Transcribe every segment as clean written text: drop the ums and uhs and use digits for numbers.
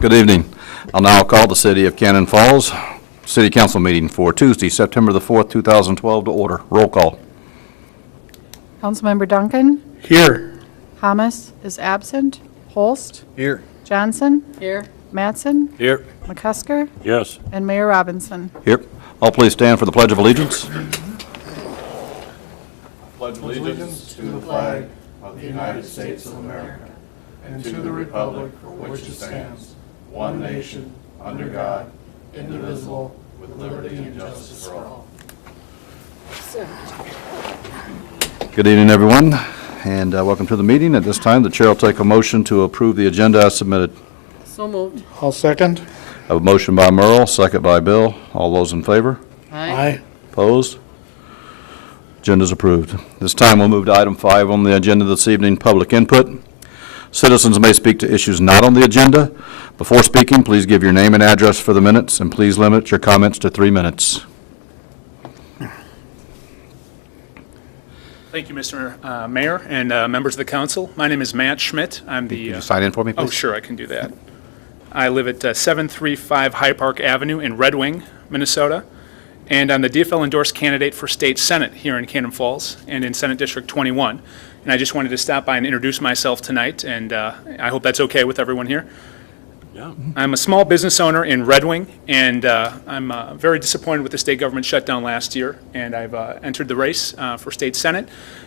Good evening. I'll now call the City of Cannon Falls City Council meeting for Tuesday, September the 4th, 2012 to order. Roll call. Councilmember Duncan. Here. Hamas is absent. Holst. Here. Johnson. Here. Mattson. Here. McCusker. Yes. And Mayor Robinson. Here. All please stand for the Pledge of Allegiance. Pledge allegiance to the flag of the United States of America and to the republic for which it stands, one nation, under God, indivisible, with liberty and justice for all. Good evening, everyone, and welcome to the meeting. At this time, the chair will take a motion to approve the agenda as submitted. So moved. I'll second. I have a motion by Merle, second by Bill. All those in favor? Aye. Opposed? Agenda is approved. This time, we'll move to item 5 on the agenda this evening, public input. Citizens may speak to issues not on the agenda. Before speaking, please give your name and address for the minutes, and please limit your comments to 3 minutes. Thank you, Mr. Mayor and members of the council. My name is Matt Schmidt. I'm the... Could you sign in for me, please? Oh, sure, I can do that. I live at 735 High Park Avenue in Red Wing, Minnesota, and I'm the DFL endorsed candidate for state senate here in Cannon Falls and in Senate District 21. And I just wanted to stop by and introduce myself tonight, and I hope that's okay with everyone here. Yeah. I'm a small business owner in Red Wing, and I'm very disappointed with the state government shutdown last year, and I've entered the race for state senate.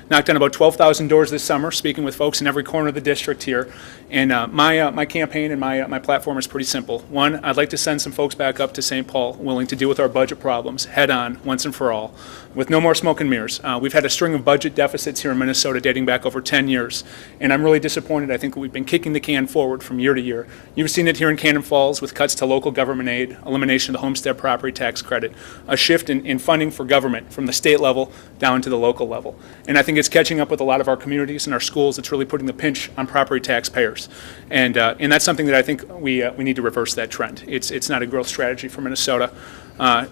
Knocked on about 12,000 doors this summer, speaking with folks in every corner of the district here. And my campaign and my platform is pretty simple. One, I'd like to send some folks back up to St. Paul willing to deal with our budget problems head on, once and for all, with no more smoke and mirrors. We've had a string of budget deficits here in Minnesota dating back over 10 years, and I'm really disappointed. I think we've been kicking the can forward from year to year. You've seen it here in Cannon Falls with cuts to local government aid, elimination of the homestead property tax credit, a shift in funding for government from the state level down to the local level. And I think it's catching up with a lot of our communities and our schools. It's really putting the pinch on property taxpayers. And that's something that I think we need to reverse that trend. It's not a growth strategy for Minnesota.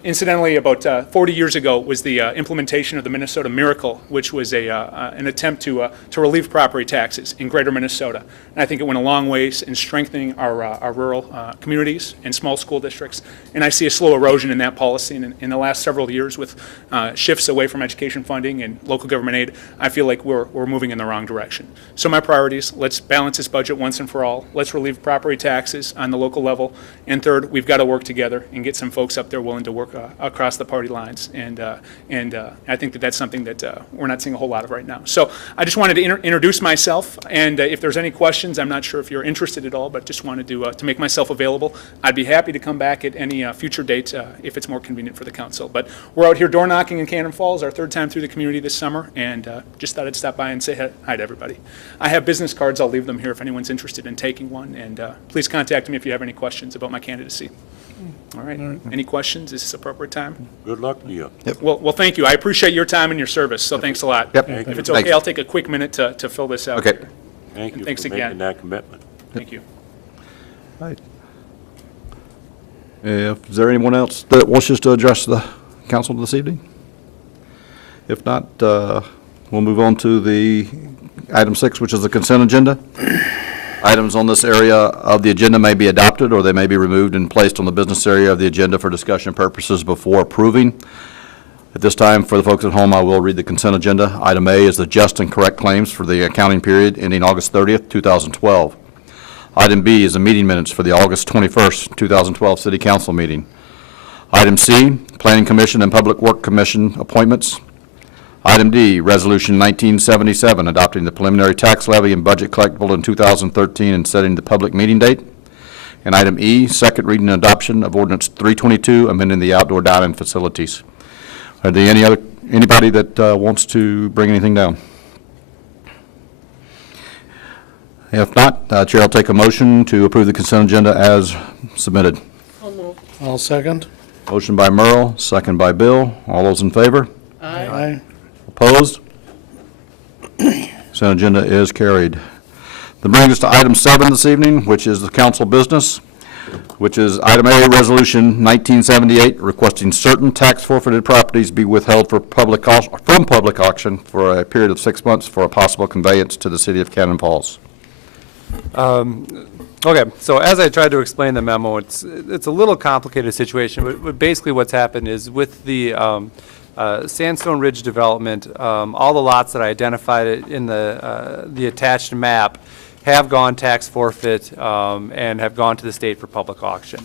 Incidentally, about 40 years ago was the implementation of the Minnesota Miracle, which was an attempt to relieve property taxes in greater Minnesota. And I think it went a long ways in strengthening our rural communities and small school districts. And I see a slow erosion in that policy. And in the last several years with shifts away from education funding and local government aid, I feel like we're moving in the wrong direction. So my priorities, let's balance this budget once and for all. Let's relieve property taxes on the local level. And third, we've got to work together and get some folks up there willing to work across the party lines, and I think that's something that we're not seeing a whole lot of right now. So I just wanted to introduce myself, and if there's any questions, I'm not sure if you're interested at all, but just wanted to make myself available. I'd be happy to come back at any future date if it's more convenient for the council. But we're out here door knocking in Cannon Falls, our third time through the community this summer, and just thought I'd stop by and say hi to everybody. I have business cards. I'll leave them here if anyone's interested in taking one, and please contact me if you have any questions about my candidacy. All right. Any questions? Is this appropriate time? Good luck to you. Yep. Well, thank you. I appreciate your time and your service, so thanks a lot. Yep. If it's Thanks. okay, I'll take a quick minute to fill this out. Okay. Thank you Thanks for again. making that commitment. Thank you. Right. Is there anyone else that wishes to address the council this evening? If not, we'll move on to the item 6, which is the consent agenda. Items on this area of the agenda may be adopted, or they may be removed and placed on the business area of the agenda for discussion purposes before approving. At this time, for the folks at home, I will read the consent agenda. Item A is the just and correct claims for the accounting period ending August 30th, 2012. Item B is the meeting minutes for the August 21st, 2012 City Council meeting. Item C, Planning Commission and Public Work Commission appointments. Item D, Resolution 1977, adopting the preliminary tax levy and budget collectible in 2013 and setting the public meeting date. And item E, second reading and adoption of Ordinance 322, amending the outdoor dining facilities. Are there anybody that wants to bring anything down? If not, Chair will take a motion to approve the consent agenda as submitted. I'll second. Motion by Merle, second by Bill. All those in favor? Aye. Opposed? Consent agenda is carried. That brings us to item 7 this evening, which is the council business, which is item A, Resolution 1978, requesting certain tax forfeited properties be withheld from public auction for a period of 6 months for a possible conveyance to the city of Cannon Falls. Okay, so as I tried to explain the memo, it's a little complicated situation, but basically what's happened is with the Sandstone Ridge development, all the lots that I identified in the attached map have gone tax forfeit and have gone to the state for public auction.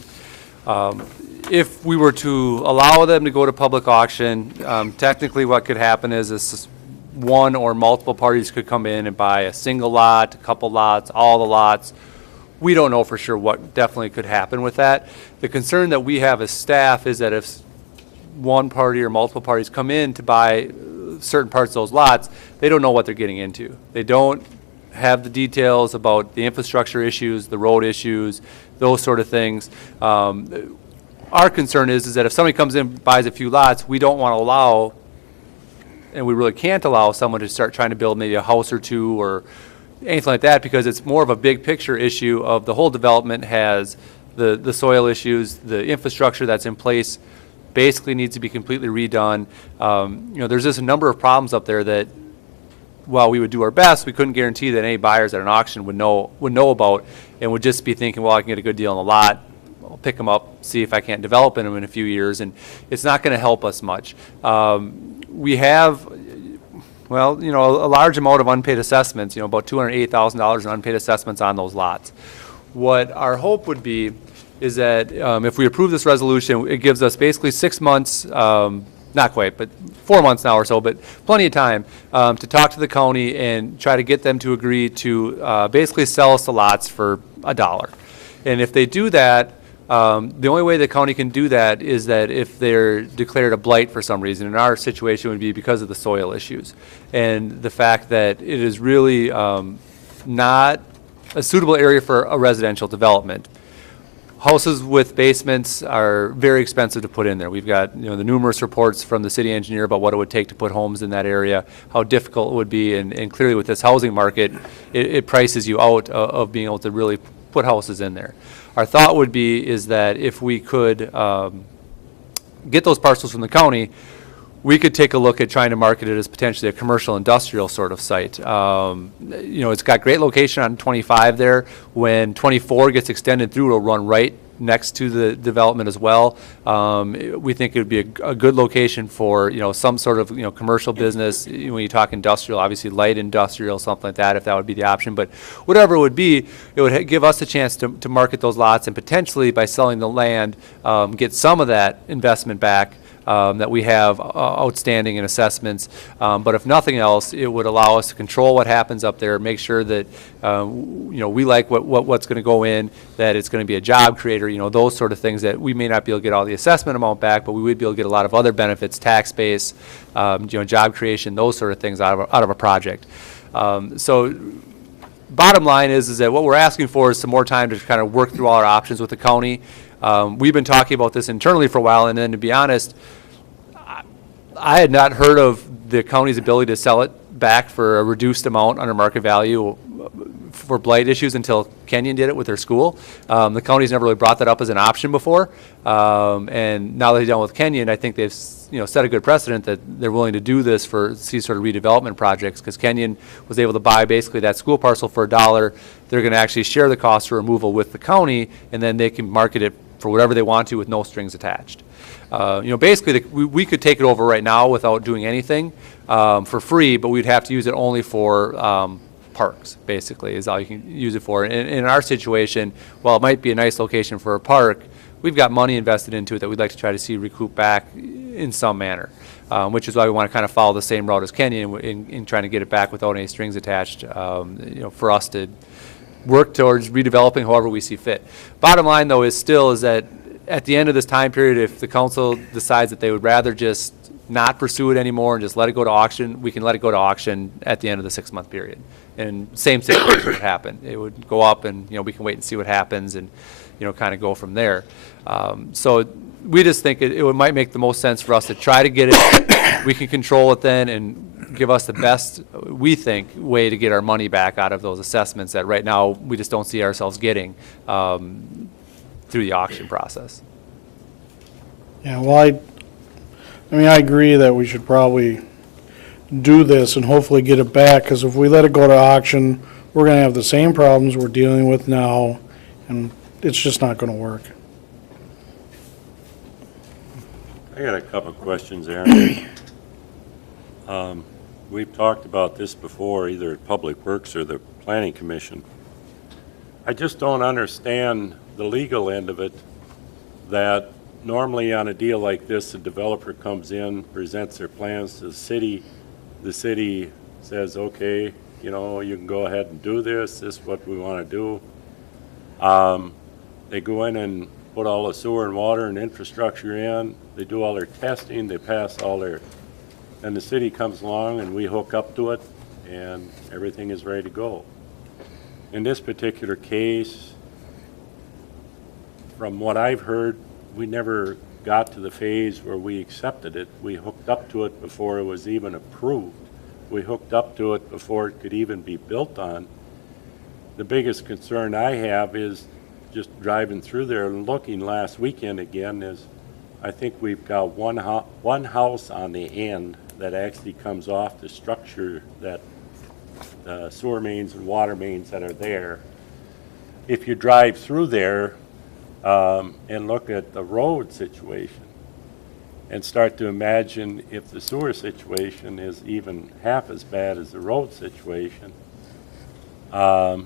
If we were to allow them to go to public auction, technically what could happen is one or multiple parties could come in and buy a single lot, a couple lots, all the lots. We don't know for sure what definitely could happen with that. The concern that we have as staff is that if one party or multiple parties come in to buy certain parts of those lots, they don't know what they're getting into. They don't have the details about the infrastructure issues, the road issues, those sort of things. Our concern is that if somebody comes in and buys a few lots, we don't want to allow, and we really can't allow someone to start trying to build maybe a house or two or anything like that, because it's more of a big picture issue of the whole development has the soil issues, the infrastructure that's in place basically needs to be completely redone. There's just a number of problems up there that while we would do our best, we couldn't guarantee that any buyers at an auction would know about and would just be thinking, well, I can get a good deal on the lot. I'll pick them up, see if I can't develop in them in a few years, and it's not going to help us much. We have a large amount of unpaid assessments, about $280,000 in unpaid assessments on those lots. What our hope would be is that if we approve this resolution, it gives us basically 6 months, not quite, but 4 months now or so, but plenty of time to talk to the county and try to get them to agree to basically sell us the lots for $1. And if they do that, the only way the county can do that is that if they're declared a blight for some reason. And our situation would be because of the soil issues and the fact that it is really not a suitable area for a residential development. Houses with basements are very expensive to put in there. We've got the numerous reports from the city engineer about what it would take to put homes in that area, how difficult it would be, and clearly with this housing market, it prices you out of being able to really put houses in there. Our thought would be is that if we could get those parcels from the county, we could take a look at trying to market it as potentially a commercial industrial sort of site. It's got great location on 25 there. When 24 gets extended through, it'll run right next to the development as well. We think it would be a good location for some sort of commercial business. When you talk industrial, obviously light industrial, something like that, if that would be the option. But whatever it would be, it would give us a chance to market those lots and potentially by selling the land, get some of that investment back. That we have outstanding in assessments, but if nothing else, it would allow us to control what happens up there, make sure that we like what's going to go in, that it's going to be a job creator, those sort of things that we may not be able to get all the assessment amount back, but we would be able to get a lot of other benefits, tax base, job creation, those sort of things out of a project. So bottom line is that what we're asking for is some more time to kind of work through all our options with the county. We've been talking about this internally for a while, and then to be honest, I had not heard of the county's ability to sell it back for a reduced amount under market value for blight issues until Kenyon did it with their school. The county's never really brought that up as an option before, and now that they've done with Kenyon, I think they've set a good precedent that they're willing to do this for these sort of redevelopment projects, because Kenyon was able to buy basically that school parcel for $1. They're going to actually share the cost of removal with the county, and then they can market it for whatever they want to with no strings attached. Basically, we could take it over right now without doing anything for free, but we'd have to use it only for parks, basically, is all you can use it for. And in our situation, while it might be a nice location for a park, we've got money invested into it that we'd like to try to see recoup back in some manner, which is why we want to kind of follow the same route as Kenyon in trying to get it back without any strings attached, for us to work towards redeveloping however we see fit. Bottom line, though, is that at the end of this time period, if the council decides that they would rather just not pursue it anymore and just let it go to auction, we can let it go to auction at the end of the 6-month period. And same situation would happen. It would go up, and we can wait and see what happens, and kind of go from there. So we just think it might make the most sense for us to try to get it. We can control it then and give us the best, we think, way to get our money back out of those assessments that right now we just don't see ourselves getting through the auction process. Yeah, well, I agree that we should probably do this and hopefully get it back, because if we let it go to auction, we're gonna have the same problems we're dealing with now, and it's just not gonna work. I got a couple of questions, Aaron. We've talked about this before, either at Public Works or the Planning Commission. I just don't understand the legal end of it, that normally on a deal like this, the developer comes in, presents their plans to the city says, okay, you know, you can go ahead and do this, this is what we want to do. They go in and put all the sewer and water and infrastructure in, they do all their testing, they pass all their, and the city comes along and we hook up to it and everything is ready to go. In this particular case, from what I've heard, we never got to the phase where we accepted it. We hooked up to it before it was even approved. We hooked up to it before it could even be built on. The biggest concern I have is just driving through there and looking last weekend again is I think we've got one house on the end that actually comes off the structure that the sewer mains and water mains that are there. If you drive through there and look at the road situation and start to imagine if the sewer situation is even half as bad as the road situation, are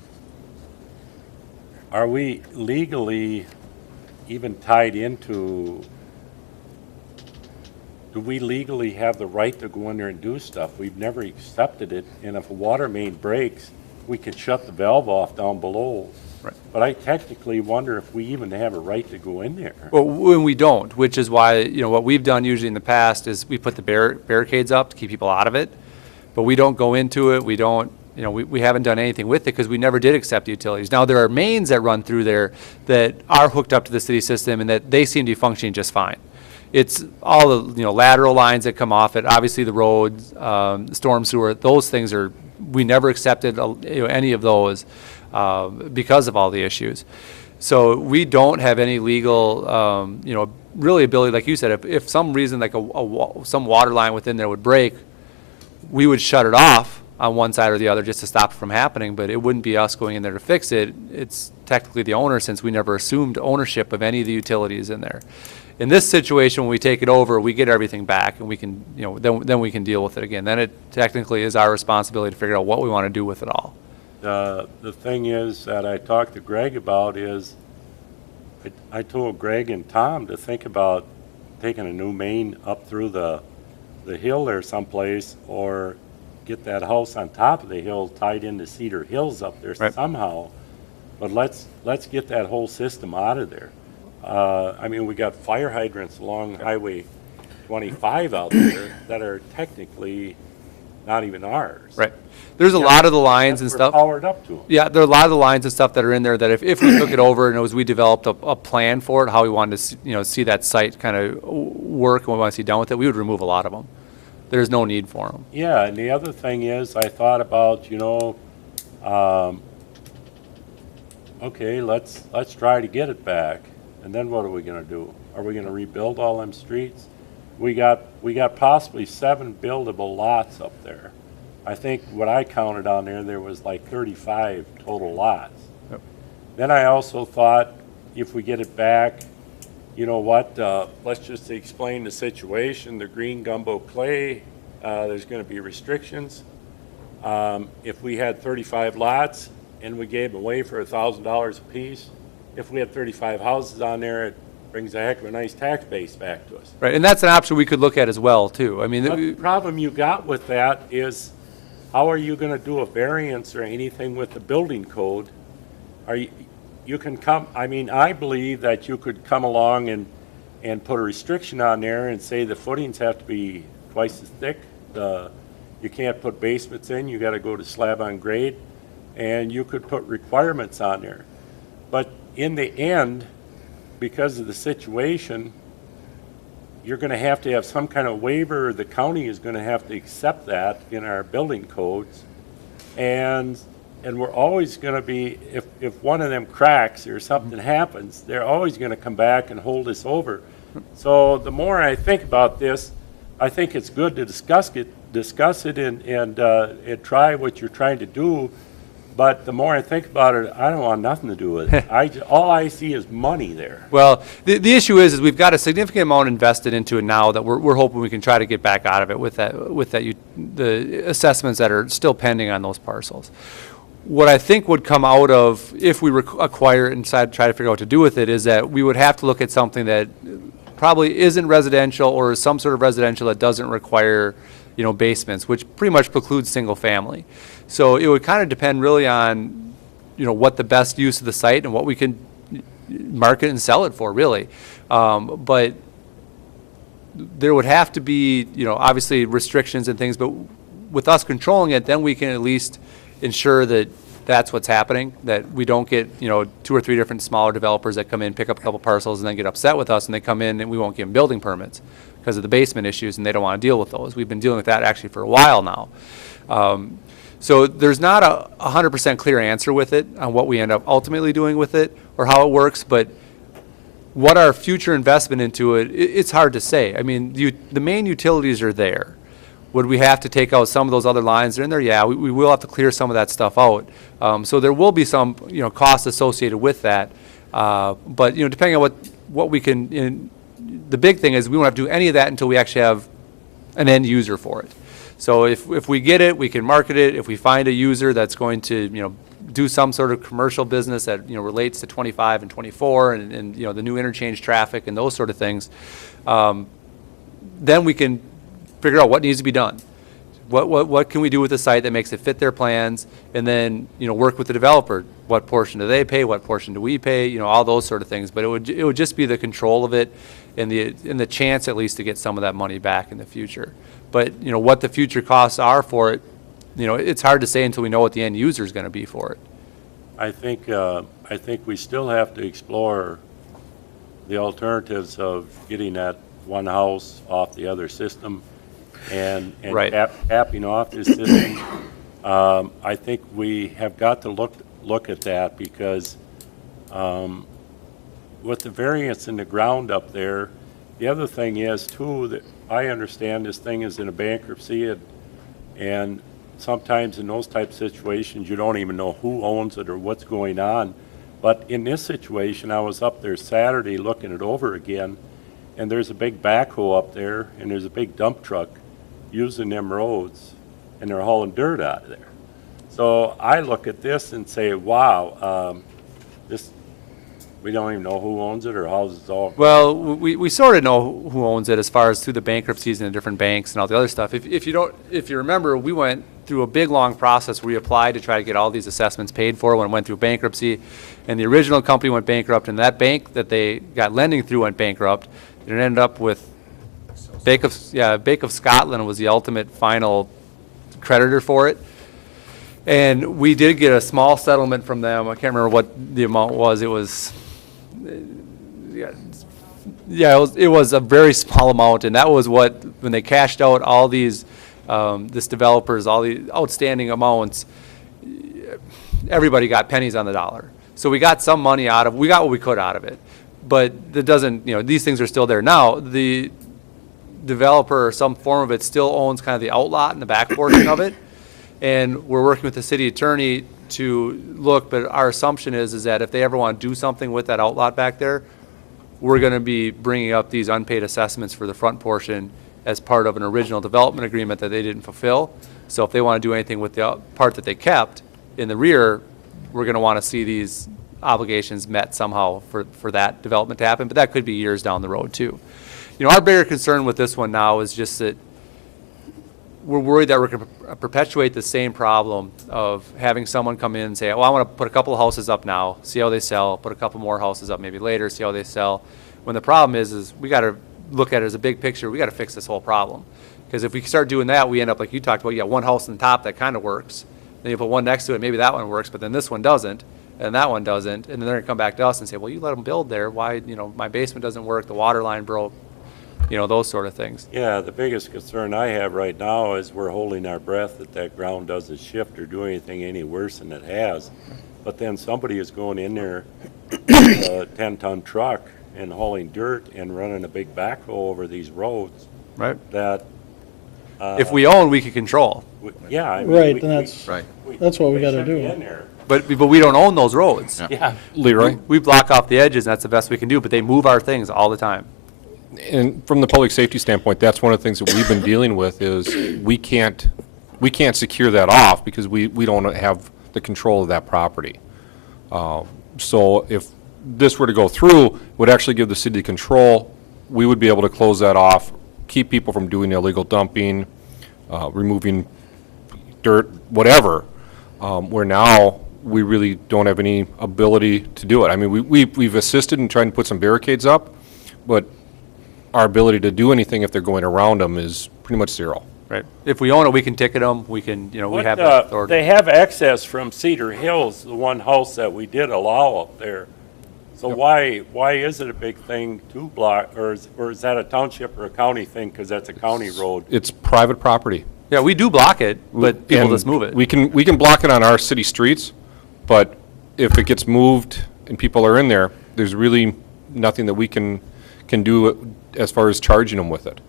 we legally even tied into, do we legally have the right to go in there and do stuff? We've never accepted it, and if a water main breaks, we could shut the valve off down below. Right. But I technically wonder if we even have a right to go in there. Well, when we don't, which is why, you know, what we've done usually in the past is we put the barricades up to keep people out of it, but we don't go into it, we don't, you know, we haven't done anything with it because we never did accept utilities. Now, there are mains that run through there that are hooked up to the city system and that they seem to be functioning just fine. It's all the, you know, lateral lines that come off it, obviously the roads, storm sewer, those things are, we never accepted, you know, any of those because of all the issues. So we don't have any legal, you know, really ability, like you said, if some reason like some water line within there would break, we would shut it off on one side or the other just to stop it from happening, but it wouldn't be us going in there to fix it. It's technically the owner, since we never assumed ownership of any of the utilities in there. In this situation, when we take it over, we get everything back and we can, you know, then we can deal with it again. Then it technically is our responsibility to figure out what we want to do with it all. The thing is that I talked to Greg about is, I told Greg and Tom to think about taking a new main up through the hill there someplace, or get that house on top of the hill tied into Cedar Hills up there somehow. But let's get that whole system out of there. I mean, we got fire hydrants along Highway 25 out there that are technically not even ours. Right. There's a lot of the lines and stuff. We're powered up to them. Yeah, there are a lot of the lines and stuff that are in there that if we took it over and as we developed a plan for it, how we wanted to, you know, see that site kind of work and we want to see done with it, we would remove a lot of them. There's no need for them. Yeah, and the other thing is, I thought about, you know, okay, let's try to get it back, and then what are we going to do? Are we going to rebuild all them streets? We got possibly 7 buildable lots up there. I think what I counted on there was like 35 total lots. Yep. Then I also thought, if we get it back, you know what, let's just explain the situation, the green gumbo clay, there's going to be restrictions. If we had 35 lots and we gave them away for $1,000 a piece, if we had 35 houses on there, it brings a heck of a nice tax base back to us. Right, and that's an option we could look at as well, too. I mean, The problem you got with that is, how are you going to do a variance or anything with the building code? You can come, I mean, I believe that you could come along and put a restriction on there and say the footings have to be twice as thick. You can't put basements in, you got to go to slab on grade, and you could put requirements on there. But in the end, because of the situation, you're going to have some kind of waiver. The county is going to have to accept that in our building codes. And we're always going to be, if one of them cracks or something happens, they're always going to come back and hold us over. So the more I think about this, I think it's good to discuss it and try what you're trying to do. But the more I think about it, I don't want nothing to do with it. All I see is money there. Well, the issue is we've got a significant amount invested into it now that we're hoping we can try to get back out of it with the assessments that are still pending on those parcels. What I think would come out of, if we acquire it and decide to try to figure out what to do with it, is that we would have to look at something that probably isn't residential or is some sort of residential that doesn't require, basements, which pretty much precludes single family. So it would kind of depend really on, what the best use of the site and what we can market and sell it for, really. But there would have to be, obviously restrictions and things, but with us controlling it, then we can at least ensure that that's what's happening, that we don't get, 2 or 3 different smaller developers that come in, pick up a couple parcels, and then get upset with us, and they come in and we won't give them building permits because of the basement issues, and they don't want to deal with those. We've been dealing with that actually for a while now. So there's not a 100% clear answer with it on what we end up ultimately doing with it or how it works, but what our future investment into it, it's hard to say. I mean, the main utilities are there. Would we have to take out some of those other lines that are in there? Yeah, we will have to clear some of that stuff out. So there will be some, costs associated with that. But, depending on what we can, the big thing is we won't have to do any of that until we actually have an end user for it. So if we get it, we can market it. If we find a user that's going to, do some sort of commercial business that, relates to 25 and 24 and the new interchange traffic and those sort of things, then we can figure out what needs to be done. What can we do with the site that makes it fit their plans, and then, work with the developer. What portion do they pay? What portion do we pay? All those sort of things. But it would just be the control of it and the chance at least to get some of that money back in the future. But, what the future costs are for it, it's hard to say until we know what the end user is going to be for it. I think we still have to explore the alternatives of getting that one house off the other system and Right. capping off this system. I think we have got to look at that because with the variance in the ground up there, the other thing is too that I understand this thing is in a bankruptcy and sometimes in those type of situations you don't even know who owns it or what's going on. But in this situation, I was up there Saturday looking it over again, and there's a big backhoe up there and there's a big dump truck using them roads, and they're hauling dirt out of there. So I look at this and say, wow, we don't even know who owns it or how it's all. Well, we sort of know who owns it as far as through the bankruptcies and the different banks and all the other stuff. If you remember, we went through a big, long process where we applied to try to get all these assessments paid for when it went through bankruptcy, and the original company went bankrupt, and that bank that they got lending through went bankrupt, and it ended up with Bank of Scotland was the ultimate final creditor for it. And we did get a small settlement from them. I can't remember what the amount was. It was, it was a very small amount, and that was when they cashed out all these, this developers, all the outstanding amounts, everybody got pennies on the dollar. So we got some money we got what we could out of it. But that doesn't, these things are still there. Now, the developer or some form of it still owns kind of the outlot in the back portion of it. And we're working with the city attorney to look, but our assumption is that if they ever want to do something with that outlot back there, we're going to be bringing up these unpaid assessments for the front portion as part of an original development agreement that they didn't fulfill. So if they want to do anything with the part that they kept in the rear, we're going to want to see these obligations met somehow for that development to happen, but that could be years down the road too. Our bigger concern with this one now is just that we're worried that we're going to perpetuate the same problem of having someone come in and say, well, I want to put a couple of houses up now, see how they sell, put a couple more houses up maybe later, see how they sell. When the problem is we got to look at it as a big picture. We got to fix this whole problem. Because if we start doing that, we end up, like you talked about, you got one house on top that kind of works. Then you put one next to it, maybe that one works, but then this one doesn't, and that one doesn't. And then they're going to come back to us and say, well, you let them build there. Why, my basement doesn't work, the water line broke. Those sort of things. Yeah, the biggest concern I have right now is we're holding our breath that ground doesn't shift or do anything any worse than it has. But then somebody is going in there with a 10-ton truck and hauling dirt and running a big backhoe over these roads. Right. That. If we own, we can control. Yeah. I mean, Right, and that's. Right. That's what we They gotta should be do. in there. But we don't own those roads. Yeah. Leroy? We block off the edges, and that's the best we can do, but they move our things all the time. And from the public safety standpoint, that's one of the things that we've been dealing with is we can't secure that off because we don't have the control of that property. So if this were to go through, it would actually give the city control. We would be able to close that off, keep people from doing illegal dumping, removing dirt, whatever, where now we really don't have any ability to do it. I mean, we've assisted in trying to put some barricades up, but our ability to do anything if they're going around them is pretty much zero. Right. If we own it, we can ticket them, we can, we What, have that authority. they have access from Cedar Hills, the one house that we did allow up there. So why is it a big thing to block, or is that a township or a county thing, because that's a county road? It's private property. Yeah, we do block it, but people And just move it. We can block it on our city streets, but if it gets moved and people are in there, there's really nothing that we can do as far as charging them with it.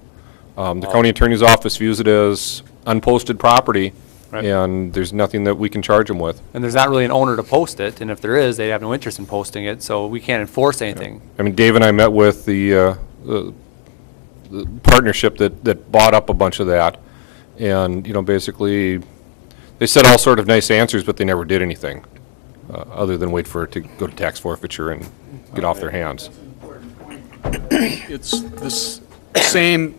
The county attorney's office views it as unposted property, Right. and there's nothing that we can charge them with. And there's not really an owner to post it, and if there is, they have no interest in posting it, so we can't enforce anything. I mean, Dave and I met with the partnership that bought up a bunch of that, and, basically, they said all sort of nice answers, but they never did anything, other than wait for it to go to tax forfeiture and get off their hands. It's this same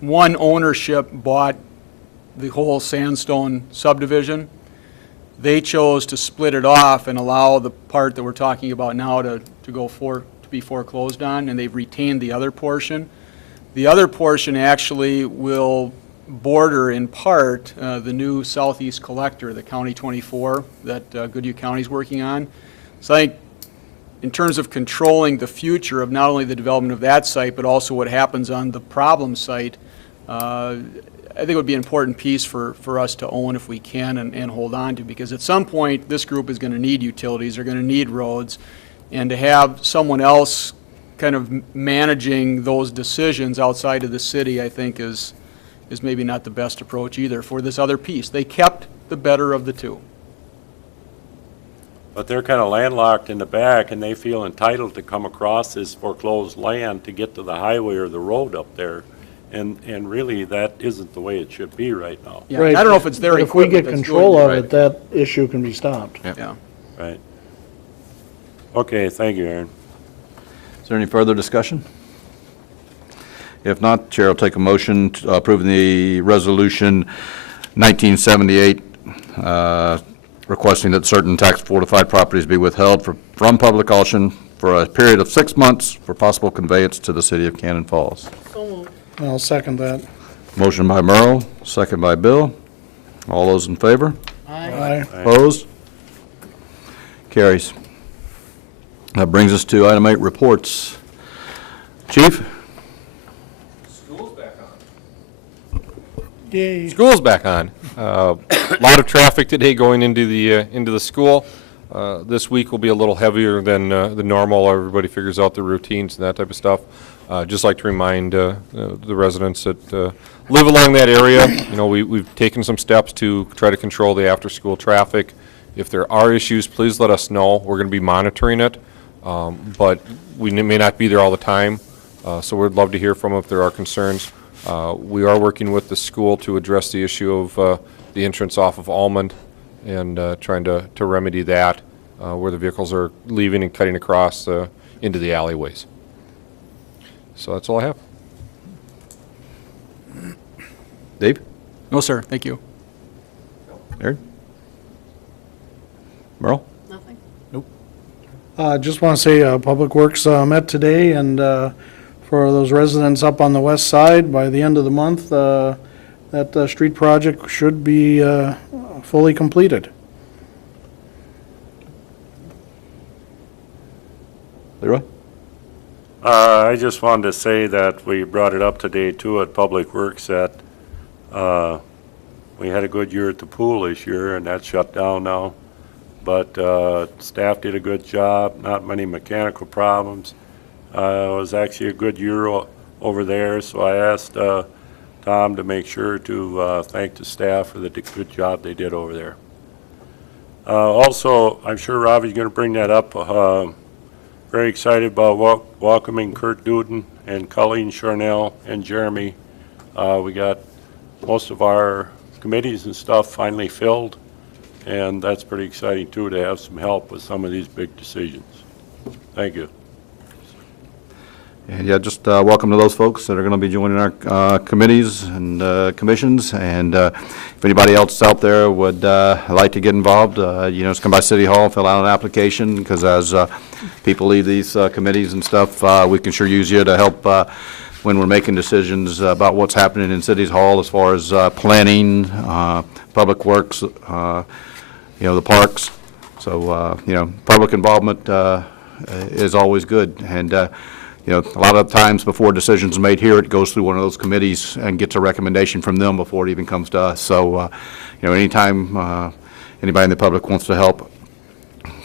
one ownership bought the whole Sandstone subdivision. They chose to split it off and allow the part that we're talking about now to be foreclosed on, and they've retained the other portion. The other portion actually will border in part the new southeast collector, the County 24, that Goodhue County's working on. So I think in terms of controlling the future of not only the development of that site, but also what happens on the problem site, I think it would be an important piece for us to own if we can and hold on to, because at some point, this group is going to need utilities, they're going to need roads, and to have someone else kind of managing those decisions outside of the city, I think is maybe not the best approach either for this other piece. They kept the better of the two. But they're kind of landlocked in the back, and they feel entitled to come across this foreclosed land to get to the highway or the road up there. And really, that isn't the way it should be right now. Yeah, Right. I don't know if it's their But if we equipment get that's control doing of it. it, that issue can be stopped. Yeah. Right. Okay, thank you, Aaron. Is there any further discussion? If not, Chair will take a motion to approve the resolution 1978, requesting that certain tax fortified properties be withheld from public auction for a period of 6 months for possible conveyance to the city of Cannon Falls. I'll second that. Motion by Merle, second by Bill. All those in favor? Aye. Opposed? Carries. That brings us to item 8, reports. Chief? Yay. School's back on. A lot of traffic today going into the school. This week will be a little heavier than normal. Everybody figures out their routines and that type of stuff. Just like to remind the residents that live along that area, we've taken some steps to try to control the after-school traffic. If there are issues, please let us know. We're going to be monitoring it, but we may not be there all the time, so we'd love to hear from them if there are concerns. We are working with the school to address the issue of the entrance off of Almond and trying to remedy that, where the vehicles are leaving and cutting across into the alleyways. So that's all I have. Dave? No, sir, thank you. Aaron? Merle? Nothing. Just want to say, Public Works met today, and for those residents up on the west side, by the end of the month, that street project should be fully completed. Leroy? I just wanted to say that we brought it up today too at Public Works that we had a good year at the pool this year, and that's shut down now. But staff did a good job, not many mechanical problems. It was actually a good year over there, so I asked Tom to make sure to thank the staff for the good job they did over there. Also, I'm sure Robbie's going to bring that up. Very excited about welcoming Kurt Duden and Colleen Charnell and Jeremy. We got most of our committees and stuff finally filled, and that's pretty exciting too, to have some help with some of these big decisions. Thank you. And yeah, just welcome to those folks that are going to be joining our committees and commissions. And if anybody else out there would like to get involved, just come by City Hall, fill out an application, because as people leave these committees and stuff, we can sure use you to help when we're making decisions about what's happening in City Hall as far as planning, public works, the parks. So, public involvement is always good. And a lot of times before decisions are made here, it goes through one of those committees and gets a recommendation from them before it even comes to us. So, anytime anybody in the public wants to help,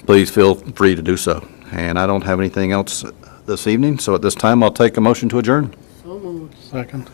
please feel free to do so. And I don't have anything else this evening, so at this time, I'll take a motion to adjourn. So moved. Second.